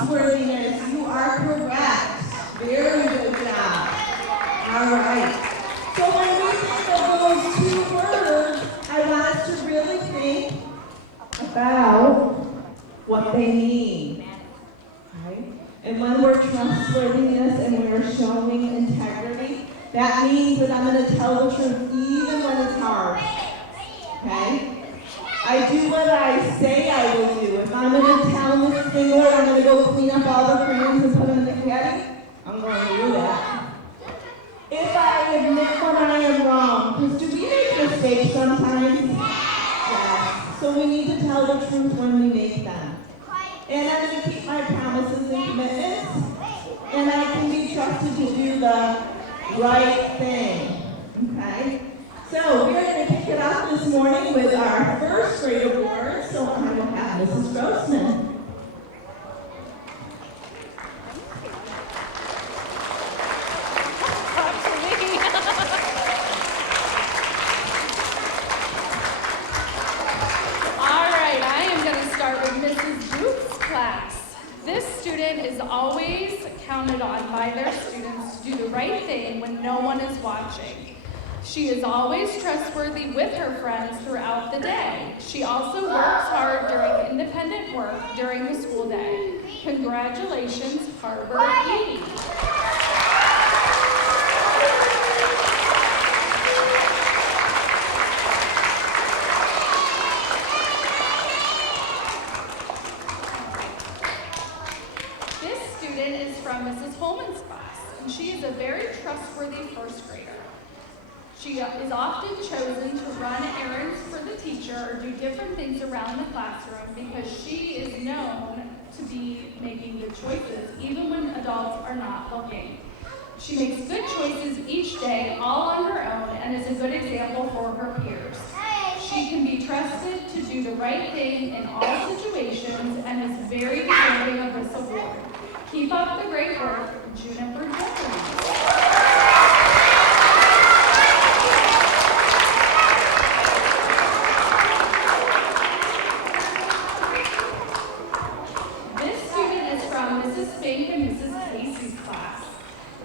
trustworthiness. You are correct. Very good job. All right. So when we think of those two words, I want us to really think about what they mean. Right? And when we're trustworthiness and we're showing integrity, that means that I'm going to tell the truth even when it's hard. Okay? I do what I say I will do. If I'm going to tell Mrs. Singler I'm going to go clean up all the crayons and put them in the caddy, I'm going to do that. If I admit when I am wrong, because do we make mistakes sometimes? Yes. So we need to tell the truth when we make them. And I'm going to keep my promises and commitments, and I can be trusted to do the right thing. Okay? So we're going to kick it off this morning with our first grade award. So I will have Mrs. Grossman. All right, I am going to start with Mrs. Booth's class. This student is always counted on by their students to do the right thing when no one is watching. She is always trustworthy with her friends throughout the day. She also works hard during independent work during the school day. Congratulations, Harbor Edie. This student is from Mrs. Holman's class, and she is a very trustworthy first grader. She is often chosen to run errands for the teacher or do different things around the classroom because she is known to be making good choices, even when adults are not looking. She makes good choices each day, all on her own, and is a good example for her peers. She can be trusted to do the right thing in all situations and is very deserving of this award. Keep up the great work, Juniper Jeffries.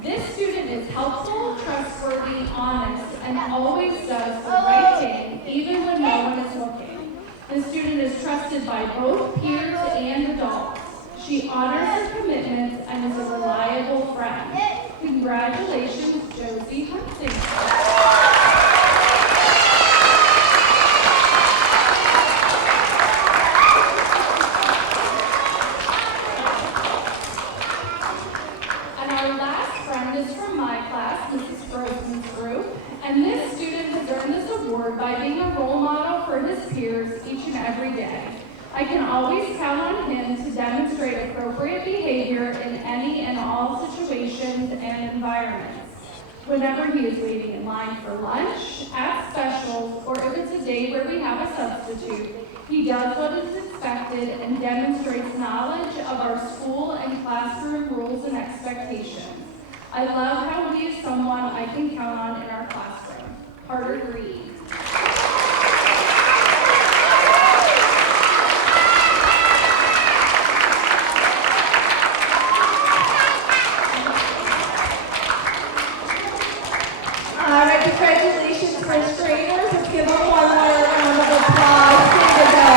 This student is helpful, trustworthy, honest, and always does the right thing, even when no one is looking. The student is trusted by both peers and adults. She honors her commitments and is a reliable friend. Congratulations, Josie Huntington. By being a role model for his peers each and every day. I can always count on him to demonstrate appropriate behavior in any and all situations and environments. Whenever he is waiting in line for lunch, at specials, or if it's a day where we have a substitute, he does what is expected and demonstrates knowledge of our school and classroom rules and expectations. I love how he is someone I can count on in our classroom. Carter Green. Congratulations, first graders. Let's give them one more round of applause. Here we go.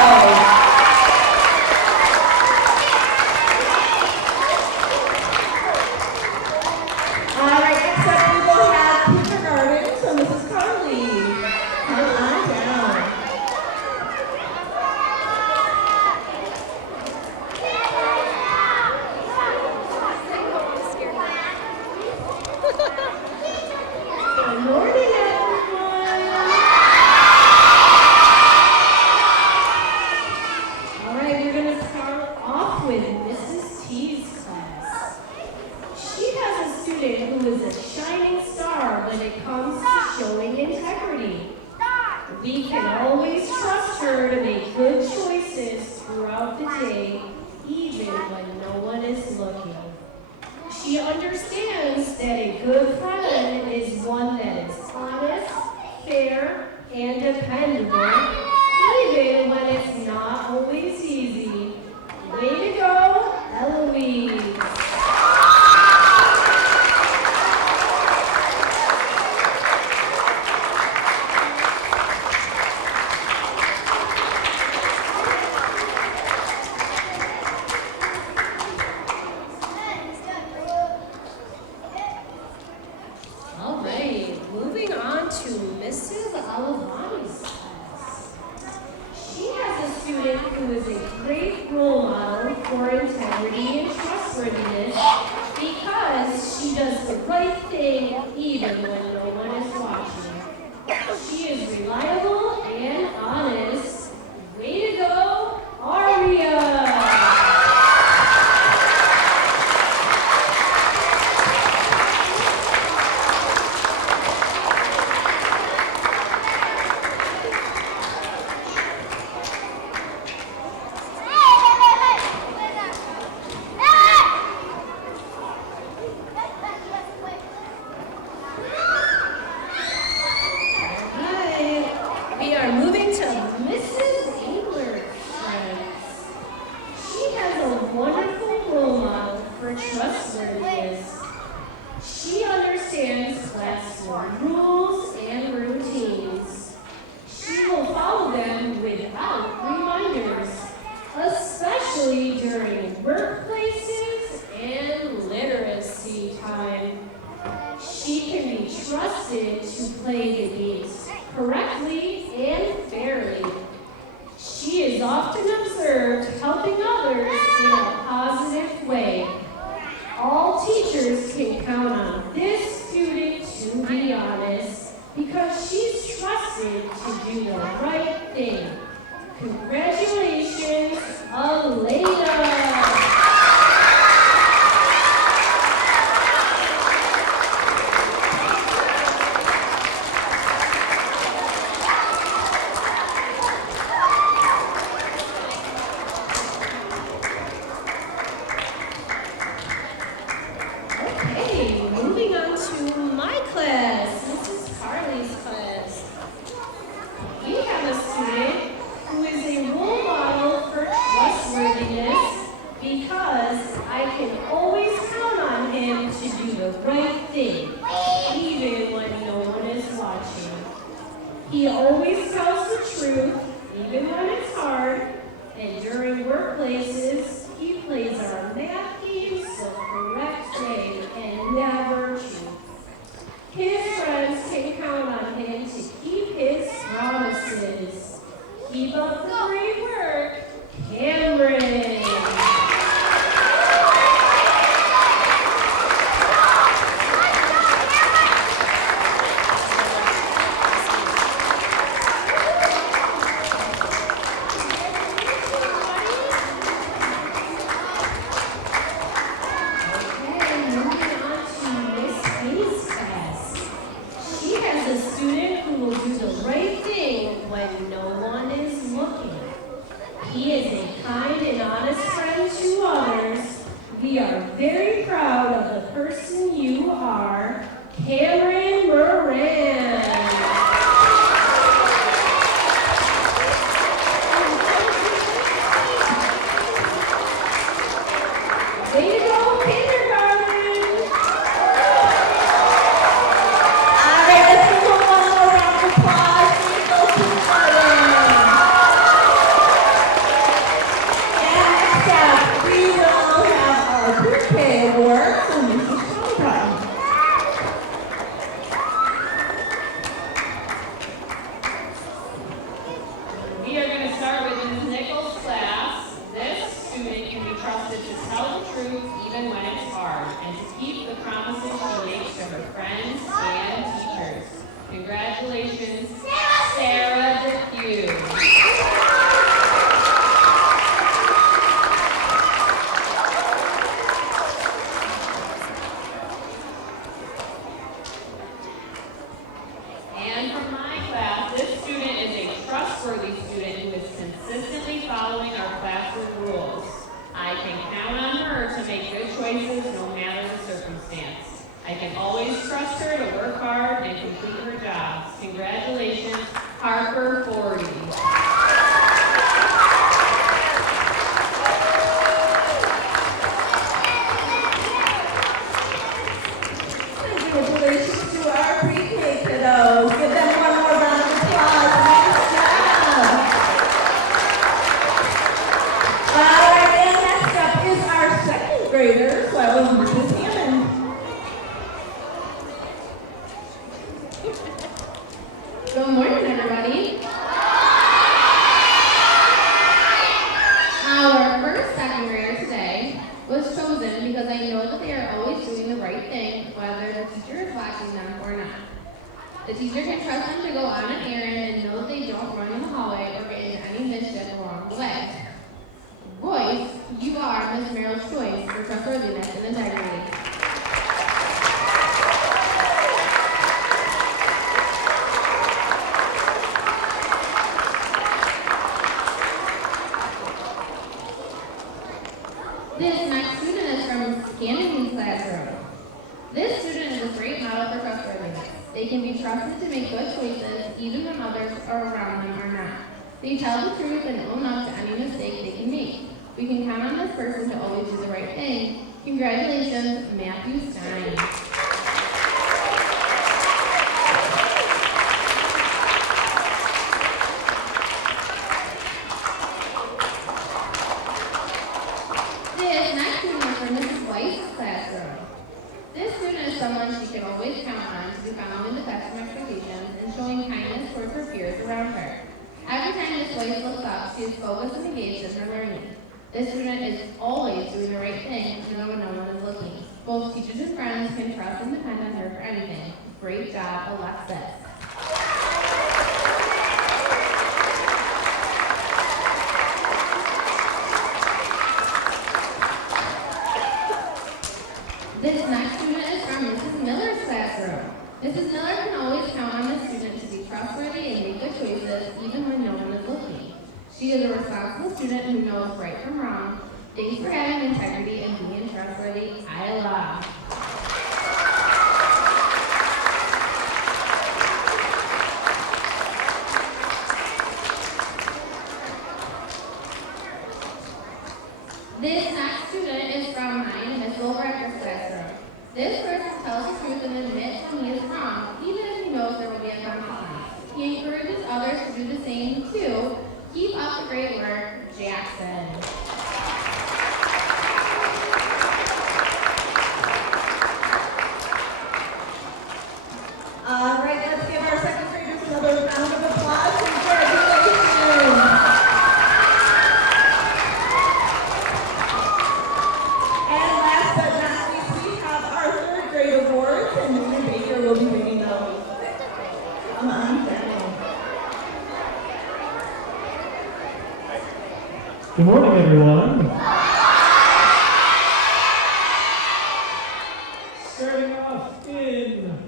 All right, next up we will have kindergarten. So Mrs. Carly, come on down. Good morning, everyone. All right, we're going to start off with Mrs. T's class. She has a student who is a shining star when it comes to showing integrity. We can always trust her to make good choices throughout the day, even when no one is looking. She understands that a good friend is one that is honest, fair, and dependable, even when it's not always easy. Way to go, Eloise! integrity and trustworthiness because she does the right thing even when no one is watching. She is reliable and honest. Way to go, Aria! Good morning, everybody. Our first second grader today The teacher can trust them to go on an errand and know they don't run in the hallway or get into any mischief along the way. Royce, you are Miss Merrill's choice for trustworthiness and integrity. This next student is from Scandinavian classroom. This student is a great model for trustworthiness. They can be trusted to make good choices even when others around them are not. They tell the truth and own up to any mistake they can make. We can count on this person to always do the right thing. Congratulations, Matthew Stein. This next student is from Mrs. White's classroom. This student is someone she can always count on to be following the classroom expectations and showing kindness towards her peers around her. Every time Miss White looks up, she is focused and engaged in her learning. This student is always doing the right thing even when no one is looking. Both teachers and friends can trust and depend on her for anything. Great job, Alexis. This next student is from Mrs. Miller's classroom. Mrs. Miller can always count on the student to be trustworthy and make good choices even when no one is looking. She is a responsible student who knows right from wrong. Thanks for having integrity and being trustworthy. Isla. This next student is from mine, Miss Wolcott's classroom. This person tells the truth and admits when he is wrong, even if he knows there will be a consequence. He encourages others to do the same too. Keep up the great work, Jackson. All right, let's give our second graders another round of applause. Congratulations. And last but not least, we have our third grade awards, and Mr. Baker will be bringing those. Come on, down. Good morning, everyone. Starting off in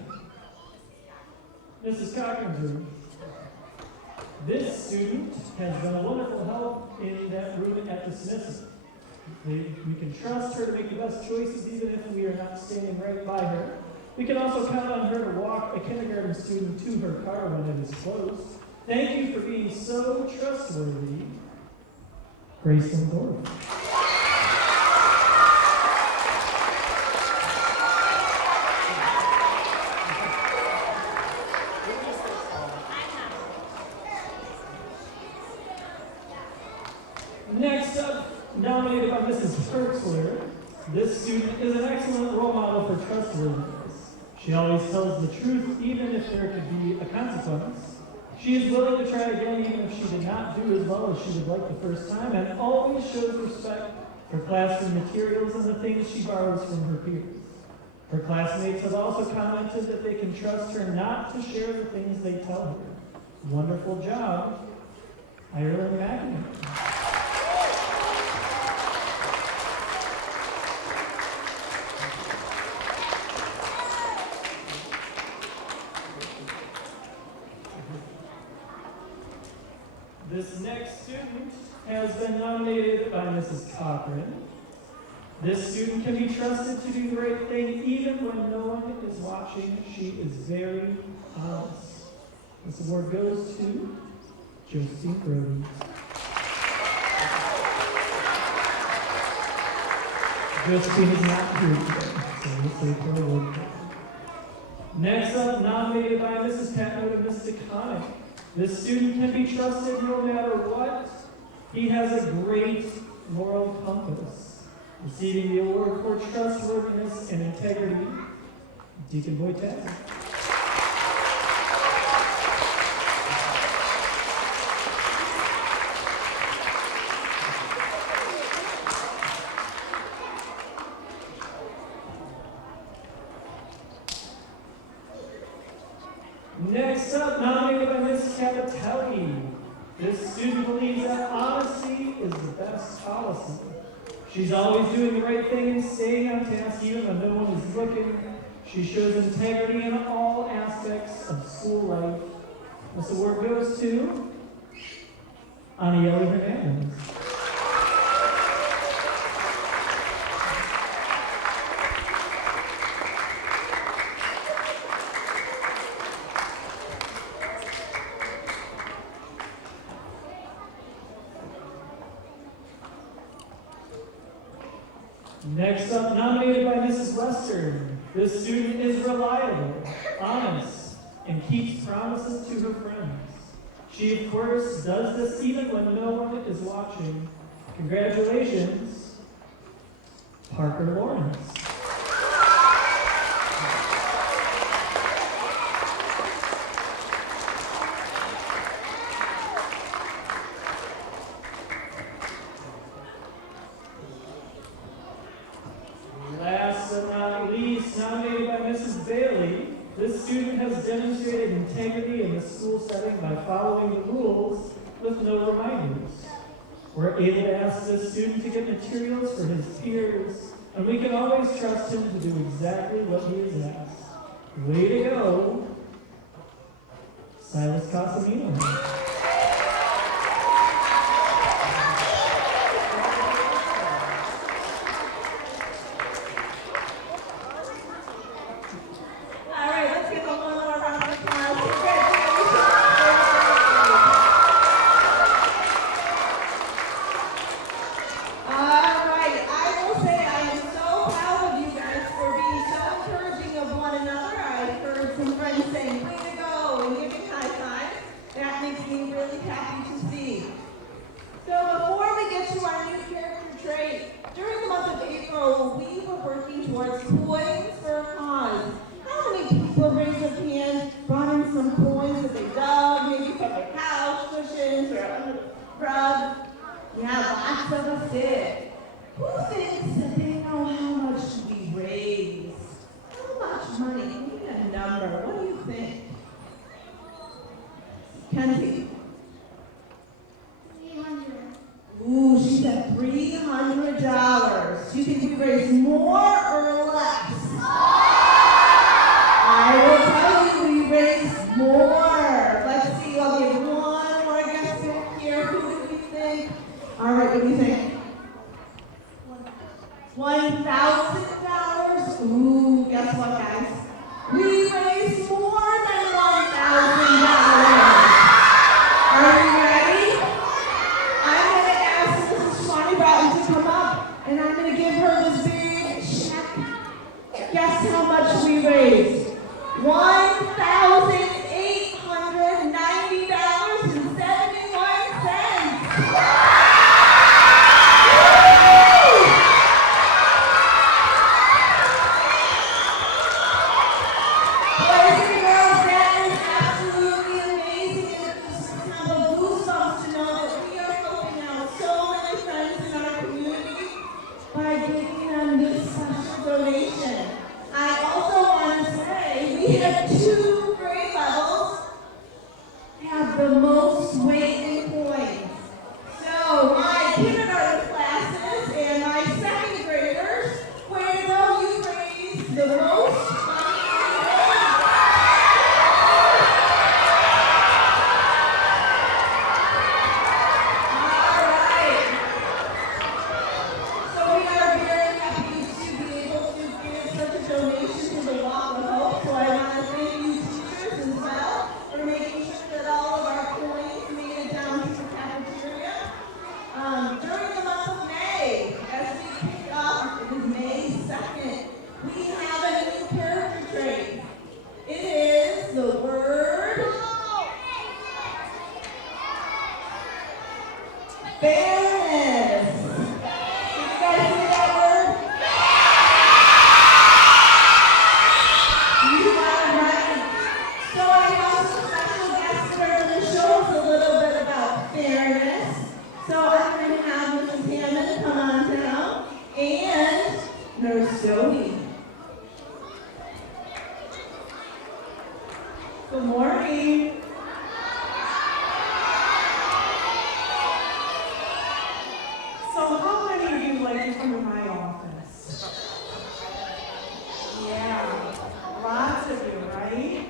Mrs. Cochran's room. This student has been a wonderful help in that room at dismissal. We can trust her to make the best choices even if we are not standing right by her. We can also count on her to walk a kindergarten student to her car when it is closed. Thank you for being so trustworthy, Grace Doty. Next up, nominated by Mrs. Hertzler, this student is an excellent role model for trustworthiness. She always tells the truth even if there could be a consequence. She is willing to try again even if she did not do as well as she would like the first time, and always shows respect for classroom materials and the things she borrows from her peers. Her classmates have also commented that they can trust her not to share the things they tell her. Wonderful job, Ireland McInerney. This next student has been nominated by Mrs. Cochran. This student can be trusted to do the right thing even when no one is watching. She is very honest. This award goes to Josephine Brody. Josephine is not here today, so we'll save her award. Next up, nominated by Mrs. Patnote and Mrs. Iconic. This student can be trusted no matter what. He has a great moral compass. Receiving the award for trustworthiness and integrity, Deacon Boytaz. Next up, nominated by Mrs. Capitelli. This student believes that honesty is the best policy. She's always doing the right thing and staying on task even when no one is looking. She shows integrity in all aspects of school life. This award goes to Anieli Hernandez. Next up, nominated by Mrs. Western. This student is reliable, honest, and keeps promises to her friends. She, of course, does this even when no one is watching. Congratulations, Parker Lawrence. Last but not least, nominated by Mrs. Bailey, this student has demonstrated integrity in the school setting by following the rules with no reminders. We're able to ask this student to get materials for his peers, and we can always trust him to do exactly what he is asked. Way to go, Silas Casamino. Doty. Good morning. morning. So how many of you like to come to my office? Yeah, lots of you, right?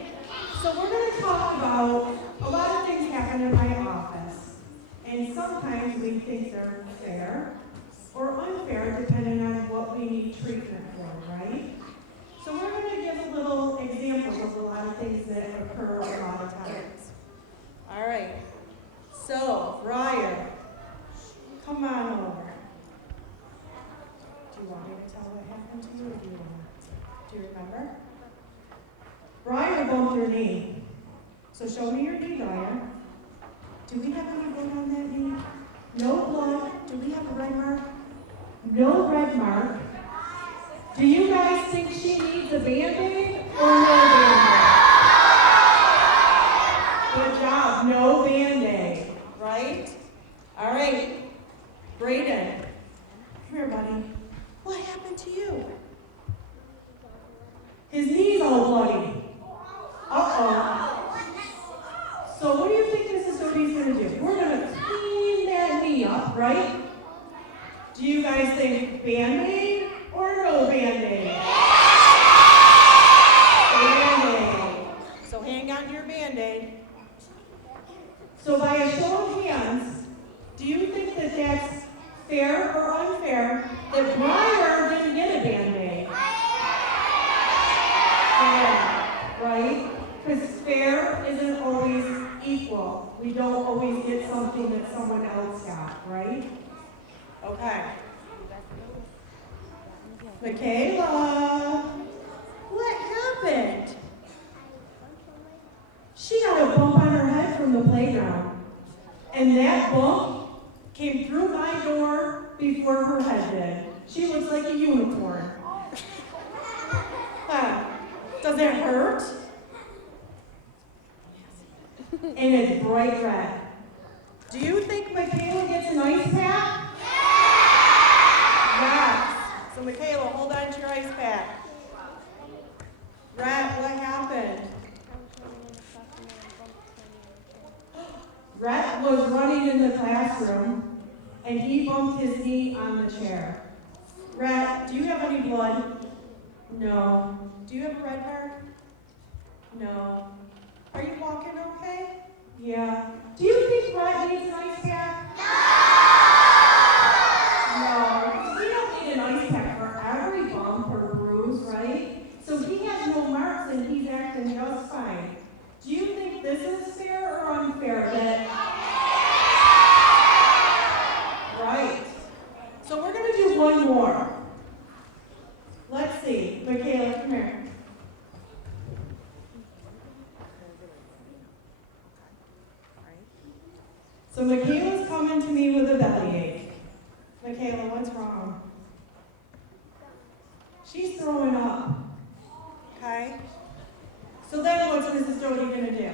So we're going to talk about a lot of things happen in my office. And sometimes we think they're fair or unfair depending on what we need treatment for, right? So we're going to give a little examples of a lot of things that occur a lot of times. All right. So, Briar, come on over. Do you want me to tell what happened to you, or do you want to? Do you remember? Briar bumped her knee. So show me your knee, Briar. Do we have any blood on that knee? No blood. Do we have a red mark? No red mark. Do you guys think she needs a Band-Aid or no Band-Aid? Good job. No Band-Aid, right? All right. Brayden, come here, buddy. What happened to you? His knee's all bloody. Uh-oh. So what do you think Mrs. Doty's going to do? We're going to clean that knee up, right? Do you guys think Band-Aid or no Band-Aid? Band-Aid. So hang on to your Band-Aid. So by a show of hands, do you think that that's fair or unfair that Briar didn't get a Band-Aid? Fair, right? Because fair isn't always equal. We don't always get something that someone else got, right? Okay. Michaela, what happened? She got a bump on her head from the playground. And that bump came through my door before her head did. She looks like a unicorn. Does it hurt? And it's bright red. Do you think Michaela gets an ice pack? Yes. So Michaela, hold on to your ice pack. Rhett, what happened? Rhett was running in the classroom and he bumped his knee on the chair. Rhett, do you have any blood? No. Do you have a red mark? No. Are you walking okay? Yeah. Do you think Rhett needs an ice pack? No. We don't need an ice pack for every bump or bruise, right? So he has no marks and he's acting just fine. Do you think this is fair or unfair? Right. So we're going to do one more. Let's see. Michaela, come here. So Michaela's coming to me with a bellyache. Michaela, what's wrong? She's throwing up. Okay? So then what's Mrs. Doty going to do?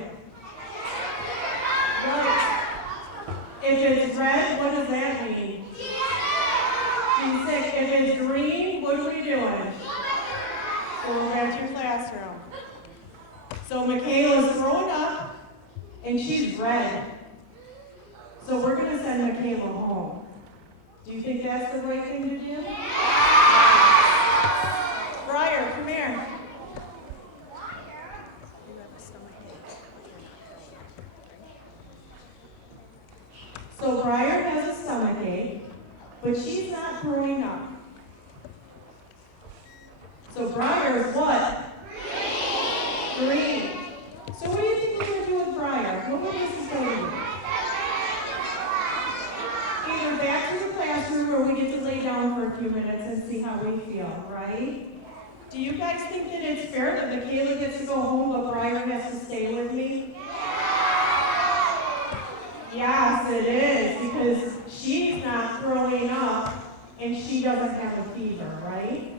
Right. If it's red, what does that mean? She's sick. If it's green, what are we doing? So we're at your classroom. So Michaela's throwing up, and she's red. So we're going to send Michaela home. Do you think that's the right thing to do? Briar, come here. So Briar has a stomachache, but she's not throwing up. So Briar's what? Green. Green. So what do you think we're going to do with Briar? What will Mrs. Doty do? Either back to the classroom or we get to lay down for a few minutes and see how we feel, right? Do you guys think that it's fair that Michaela gets to go home but Briar has to stay with me? Yes, it is, because she's not throwing up and she doesn't have a fever, right?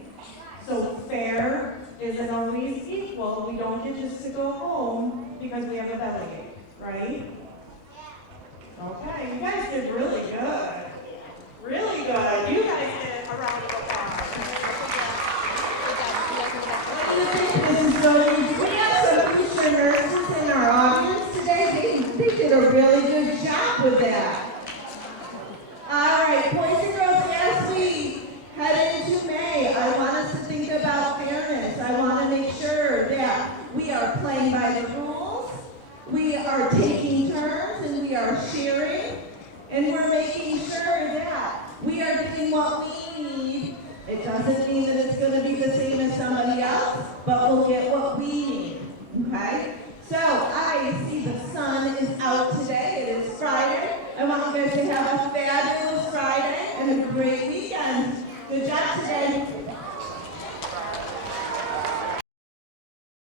So fair isn't always equal. We don't get just to go home because we have a bellyache, right? Okay, you guys did really good. Really good. You guys did a round of applause. What do you think, Mrs. Doty? Do we have sufficient nurses in our office? are taking turns and we are sharing, and we're making sure that we are getting what we need. It doesn't mean that it's going to be the same as somebody else, but we'll get what we need, okay? So I see the sun is out today. It is Friday. I want you guys to have a fabulous Friday and a great weekend. Good job today.